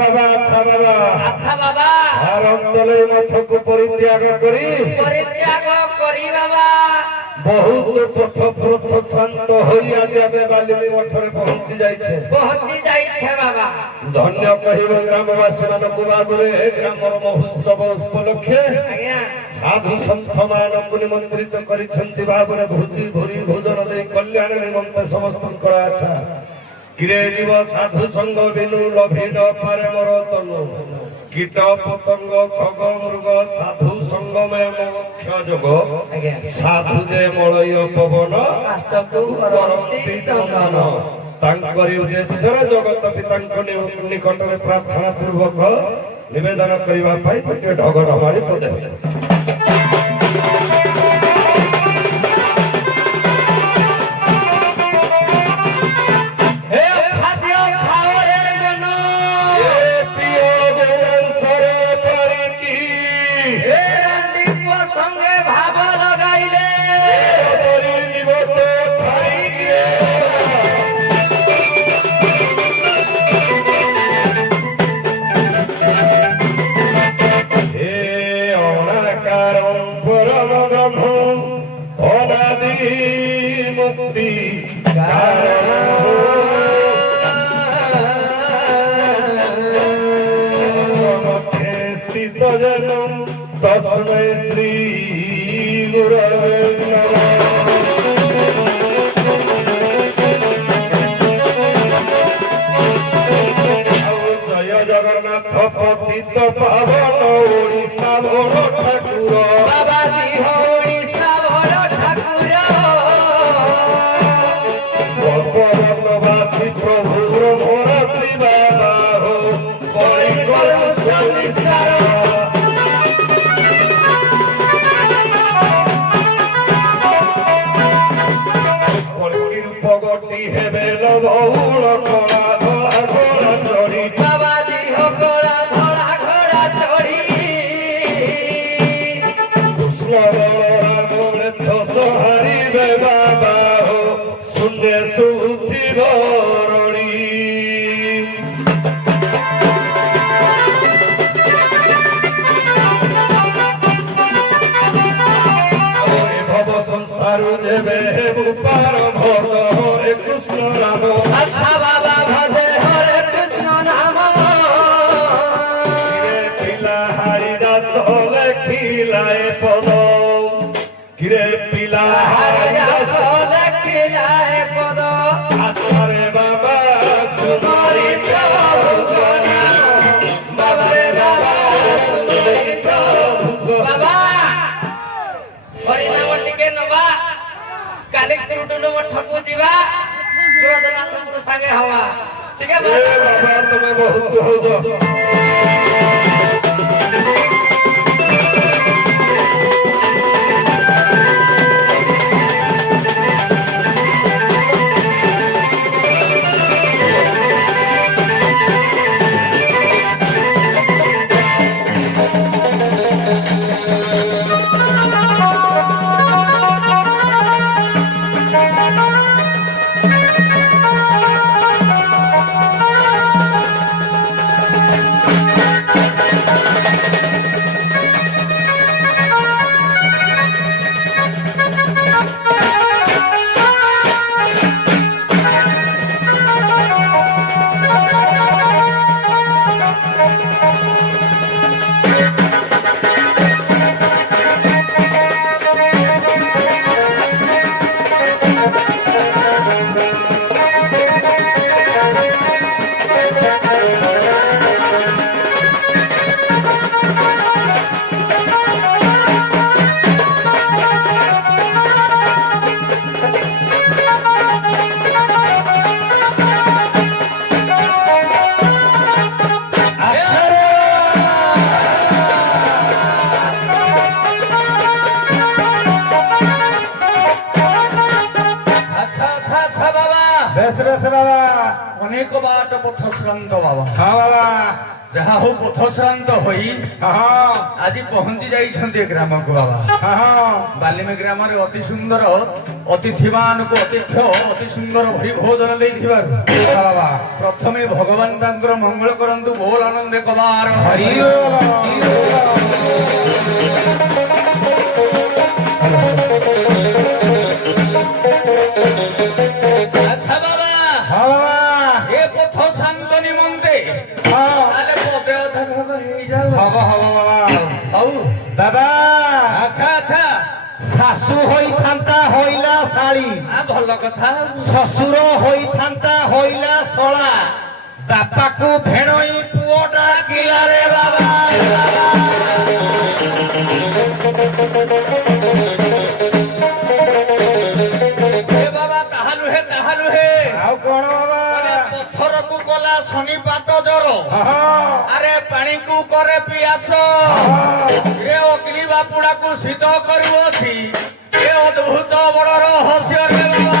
বাবা আচ্ছা বাবা আর অঞ্চলের মঠକୁ পরিত্যাগ করি বাবা ବହୁତ ପଥ ଶ୍ରାନ୍ତ ହୋଇ ଆଜି ଆମେ ବାଲିମି ମଠରେ ପହଞ୍ଚି ଯାଇଛେ ବାବା ଧନ୍ୟ କହିବ ଗ୍ରାମବାସୀ ମାନଙ୍କୁ ଭାବରେ ଗ୍ରାମର ମହୋତ୍ସବ ଉପଲକ୍ଷେ ସାଧୁ ସନ୍ଥ ମାନଙ୍କୁ ନିମନ୍ତ୍ରିତ କରିଛନ୍ତି ଭାବରେ ଭୋଜନ ଦେଇ କଲ୍ୟାଣ ନିମନ୍ତେ ସମସ୍ତଙ୍କର ଆଚ୍ଛା କିରେ ଜୀବ ସାଧୁ ସଙ୍ଗ ବିନୁ ଲଭିନ ପାରେ ମୋର ତନୁ କୀଟ ପତଙ୍ଗ ଖଗ ମୃଗ ସାଧୁ ସଙ୍ଗମେ ମୋକ୍ଷ ଯୋଗ ସାଧୁ ଯେ ମଳୟ ପବନ କରନ୍ତି ଚନ୍ଦନ ତାଙ୍କରି ଉଦ୍ଦେଶ୍ୟରେ ଜଗତ ପିତାଙ୍କ ନିକଟରେ ପ୍ରାର୍ଥନା ପୂର୍ବକ ନିବେଦନ କରିବା ପାଇଁ ଗୋଟିଏ ଢଗ ଢମାଳି ସଦେବେ तस्मै श्री गुरवे नमः जय जगन्नाथ पतित पावन ओडिशा भोर ठाकुर बाबा जी हो ओडिशा भोर ठाकुर गोपरवासी प्रभु मोरासी बाबा हो परिगल संस्कार बहुल कला धला घोड़ा चढ़ी बाबा जी हो कला धला घोड़ा चढ़ी कृष्ण बलराम छसहारी रे बाबा हो शून्य सुधि बरणी भव संसार देवे पार भग हरे कृष्ण राम अच्छा बाबा भजे हरे कृष्ण नाम पिला हरिदास लेखिलाए पद किरे पिला हरिदास लेखिलाए पद आचारे बाबा सुमरी प्रभु गुण बाबा रे बाबा सुमरी प्रभु बाबा हरिनाम टिके नबा काली कुरुटुन मठକୁ ଯିବା गुरुनाथपुर संगे हवा ठीक है बाबा तुम्हें बहुत हो जाओ ଯାହା ହଉ ପଥଶ୍ରାନ୍ତ ହୋଇ ଆଜି ପହଞ୍ଚି ଯାଇଛନ୍ତି ଗ୍ରାମକୁ ବାବା। ବାଲିମି ଗ୍ରାମରେ ଅତି ସୁନ୍ଦର ଅତିଥିମାନଙ୍କୁ ଅତି ସୁନ୍ଦର ଭରି ଭୋଜନ ଦେଇଥିବାରୁ ବାବା ପ୍ରଥମେ ଭଗବାନ ତାଙ୍କର ମଙ୍ଗଳ କରନ୍ତୁ। ବୋଲ ଆନନ୍ଦେ କବାର ହରି। ଆଚ୍ଛା ବାବା, ଏ ପଥ ଶାନ୍ତ ନିମନ୍ତେ ତାହେଲେ ପଦେ ଅଧା ଭାଗ ହେଇଯାଉ। ହଉ ବାବା ଆଚ୍ଛା ଆଚ୍ଛା, ଶାଶୁ ହୋଇଥାନ୍ତା ହଇଲା ଶାଳୀ, ଭଲ କଥା। ଶ୍ୱଶୁର ହୋଇଥାନ୍ତା ହଇଲା ଶଳା, ବାପାକୁ ଭେଣଇ ପୁଅ ଡାକିଲା ରେ ବାବା। ବାବା ତାହା ନୁହେଁ, ତାହା ନୁହେଁ। ଆଉ କଣ ବାବା? ପଥରକୁ ଗଲା ଶନିପାତ ଜ୍ୱର, ଆରେ ପାଣିକୁ କରେ ପିଆସ, ଏ ଅଗ୍ନି ବାପୁଡାକୁ ଶୀତ କରୁଅଛି। ଏ ଅଦ୍ଭୁତ ବଡ ରହସ୍ୟ ରେ ବାବା।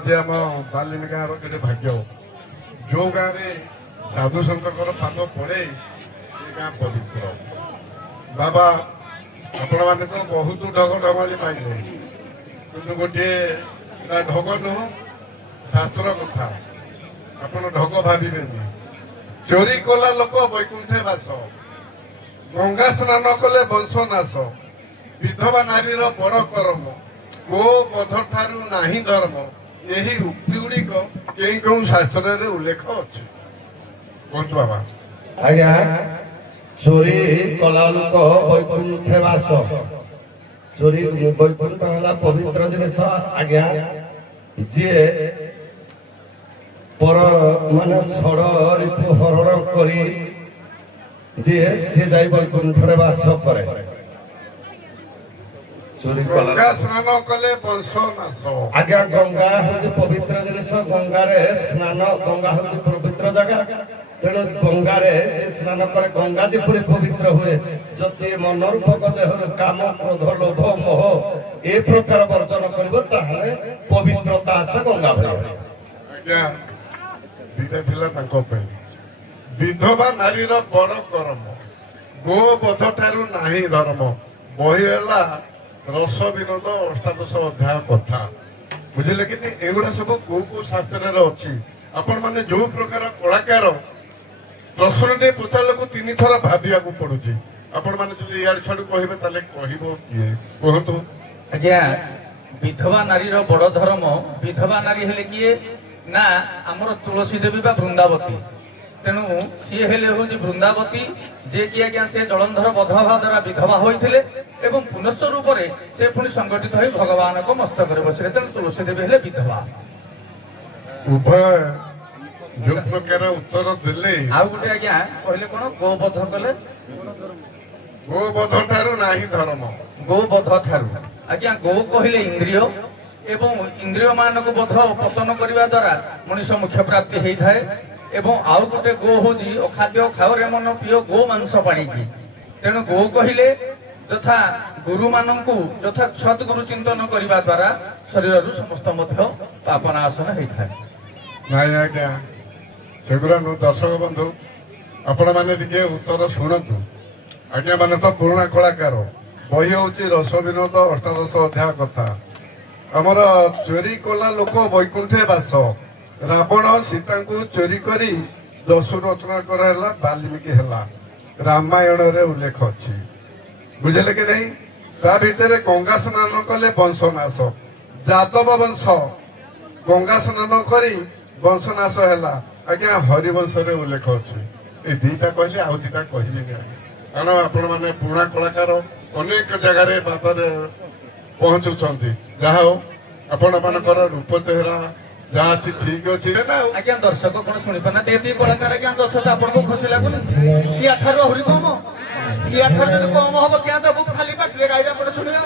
ଆଜି ଆମ ବାଲିମି ଗାଁର କେତେ ଭାଗ୍ୟ, ଯୋଉ ଗାଁରେ ସାଧୁ ସନ୍ତଙ୍କର ପାଦ ପଡେ ସେ ଗାଁ ପବିତ୍ର। ବାବା ଆପଣମାନେ ତ ବହୁତ ଢଗ ଢମାଳି ପାଇଲେ, କିନ୍ତୁ ଗୋଟିଏ ଢଗ ନୁହଁ, ଶାସ୍ତ୍ର କଥା। ଆପଣ ଢଗ ଭାବିବେନି। ଚୋରି କଲା ଲୋକ ବୈକୁଣ୍ଠେ ବାସ, ଗଙ୍ଗା ସ୍ନାନ କଲେ ବଂଶ ନାଶ, ବିଧବା ନାରୀର ବଡ କରମ, ଗୋ ବଧ ଠାରୁ ନାହିଁ ଧର୍ମ। ଏହି ଉକ୍ତି ଗୁଡିକ କେଉଁ କେଉଁ ଶାସ୍ତ୍ରରେ ଉଲ୍ଲେଖ ଅଛି? କୁହନ୍ତୁ ବାବା। ଆଜ୍ଞା, ଚୋରି କଲା ଲୋକ ବୈକୁଣ୍ଠେ ବାସ। ଚୋରି ବୈକୁଣ୍ଠ ହେଲା ପବିତ୍ର ଜିନିଷ। ଆଜ୍ଞା, ଯିଏ ପର ମାନେ ଷଡ଼ ଋତୁ ହରଣ କରି ଦିଏ ସିଏ ଯାଇ ବୈକୁଣ୍ଠରେ ବାସ କରେ। ଚୋରି କଲା ଗଙ୍ଗା ସ୍ନାନ କଲେ ବଂଶ ନାଶ। ଆଜ୍ଞା, ଗଙ୍ଗା ହଉଛି ପବିତ୍ର ଜିନିଷ। ଗଙ୍ଗାରେ ସ୍ନାନ, ଗଙ୍ଗା ହଉଛି ପବିତ୍ର ଜାଗା। ତେଣୁ ଗଙ୍ଗାରେ ସ୍ନାନ କରେ, ଗଙ୍ଗା ଯେପରି ପବିତ୍ର ହୁଏ, ଯଦି ମନୋରୂପକ ଦେହରୁ କାମ, କ୍ରୋଧ, ଲୋଭ, ମୋହ ଏ ପ୍ରକାର ବର୍ଜନ କରିବ, ତାହେଲେ ପବିତ୍ରତା ଆସେ ଗଙ୍ଗା ଭଳି। ଆଜ୍ଞା, ଦିଟା ଥିଲା ତାଙ୍କ ପାଇଁ। ବିଧବା ନାରୀର ବଡ କରମ, ଗୋ ବଧ ଠାରୁ ନାହିଁ ଧର୍ମ। ବହି ହେଲା ରସ ବିନୋଦ ଅଷ୍ଟାଦଶ ଅଧ୍ୟାୟ କଥା। ବୁଝିଲେ କି? ଏଗୁଡା ସବୁ କୋଉ କୋଉ ଶାସ୍ତ୍ରରେ ଅଛି। ଆପଣ ମାନେ ଯୋଉ ପ୍ରକାର କଳାକାର, ପ୍ରଶ୍ନଟେ ପଚାରିବାକୁ 3 ଥର ଭାବିବାକୁ ପଡୁଛି। ଆପଣ ମାନେ ଯଦି ଇଆଡେ ଛାଡୁ କହିବେ ତାହେଲେ କହିବ କିଏ? କୁହନ୍ତୁ। ଆଜ୍ଞା, ବିଧବା ନାରୀର ବଡ ଧର୍ମ। ବିଧବା ନାରୀ ହେଲେ କିଏ? ନା ଆମର ତୁଳସୀ ଦେବୀ ବା ବୃନ୍ଦାବତୀ। ତେଣୁ ସିଏ ହେଲେ ହଉଛି ବୃନ୍ଦାବତୀ, ଯେ କି ଆଜ୍ଞା ସେ ଜଳନ୍ଧର ବଧ ହେବା ଦ୍ୱାରା ବିଧବା ହୋଇଥିଲେ ଏବଂ ପୁନଶ୍ଚ ରୂପରେ ସେ ପୁଣି ସଂଗଠିତ ହୋଇ ଭଗବାନଙ୍କ ମସ୍ତକରେ ବସିଲେ। ତେଣୁ ତୁଳସୀ ଦେବୀ ହେଲେ ବିଧବା। ଉଭୟ ଯୋଉ ପ୍ରକାର ଉତ୍ତର ଦେଲେ ଆଉ ଗୋଟେ ଆଜ୍ଞା କହିଲେ କଣ, ଗୋବଧ କଲେ, ଗୋବଧ ଠାରୁ ନାହିଁ ଧର୍ମ। ଗୋବଧ ଠାରୁ ଆଜ୍ଞା ଗୋ କହିଲେ ଇନ୍ଦ୍ରିୟ ଏବଂ ଇନ୍ଦ୍ରିୟ ମାନଙ୍କୁ ବୋଧ ପତନ କରିବା ଦ୍ୱାରା ମଣିଷ ମୁଖ୍ୟ ପ୍ରାପ୍ତି ହେଇଥାଏ। ଏବଂ ଆଉ ଗୋଟେ ଗୋ ହଉଛି ଅଖାଦ୍ୟ ଖାଓରେ ମନ ପିଅ ଗୋ ମାଂସ ପାଣିକି। ତେଣୁ ଗୋ କହିଲେ ଯଥା ଗୁରୁମାନଙ୍କୁ ଯଥା ସଦ୍ଗୁରୁ ଚିନ୍ତନ କରିବା ଦ୍ୱାରା ଶରୀରରୁ ସମସ୍ତ ମଧ୍ୟ ପାପନାଶନ ହେଇଥାଏ। ନାଇଁ ଆଜ୍ଞା, ସେଗୁଡ଼ା ନୁହଁ। ଦର୍ଶକ ବନ୍ଧୁ, ଆପଣମାନେ ଟିକେ ଉତ୍ତର ଶୁଣନ୍ତୁ। ଆଜ୍ଞା ମାନେ ତ ପୁରୁଣା କଳାକାର, ବହି ହଉଛି ରସ ବିନୋଦ ଅଷ୍ଟାଦଶ ଅଧ୍ୟାୟ କଥା। ଆମର ଚୋରି କଲା ଲୋକ ବୈକୁଣ୍ଠେ ବାସ, ରାବଣ ସୀତାଙ୍କୁ ଚୋରି କରି ଦସ୍ୟୁ ରଚନା କରାହେଲା, ବାଲ୍ମୀକି ହେଲା, ରାମାୟଣରେ ଉଲ୍ଲେଖ ଅଛି। ବୁଝିଲେ କି ନାହିଁ? ତା ଭିତରେ ଗଙ୍ଗା ସ୍ନାନ କଲେ ବଂଶ ନାଶ, ଯାଦବ ବଂଶ ଗଙ୍ଗା ସ୍ନାନ କରି ବଂଶ ନାଶ ହେଲା, ଆଜ୍ଞା ହରିବଂଶରେ ଉଲ୍ଲେଖ ଅଛି। ଏଇ ଦିଟା କହିଲେ ଆଉ ଦିଟା କହିବିନି ଆଜ୍ଞା, କାରଣ ଆପଣ ମାନେ ପୁରୁଣା କଳାକାର ଅନେକ ଜାଗାରେ ବାବାରେ ପହଞ୍ଚୁଛନ୍ତି। ଯାହା ହଉ ଆପଣ ମାନଙ୍କର ରୂପ ଚେହେରା ଯାହା ଅଛି ଠିକ ଅଛି ନା। ଆଉ ଆଜ୍ଞା ଦର୍ଶକ କଣ ଶୁଣିପାରୁନାହାନ୍ତି? ଏତିକି କଳାକାର ଆଜ୍ଞା ଦର୍ଶକ ଆପଣଙ୍କୁ ଖୁସି ଲାଗୁନି? ୟା ଠାରୁ ଆହୁରି କମ, ୟା ଠାରୁ ଯଦି କମ ହବ କିଆ ଦେବୁ ଖାଲି ପାଟିରେ ଗାଇବା ପରେ ଶୁଣିବା।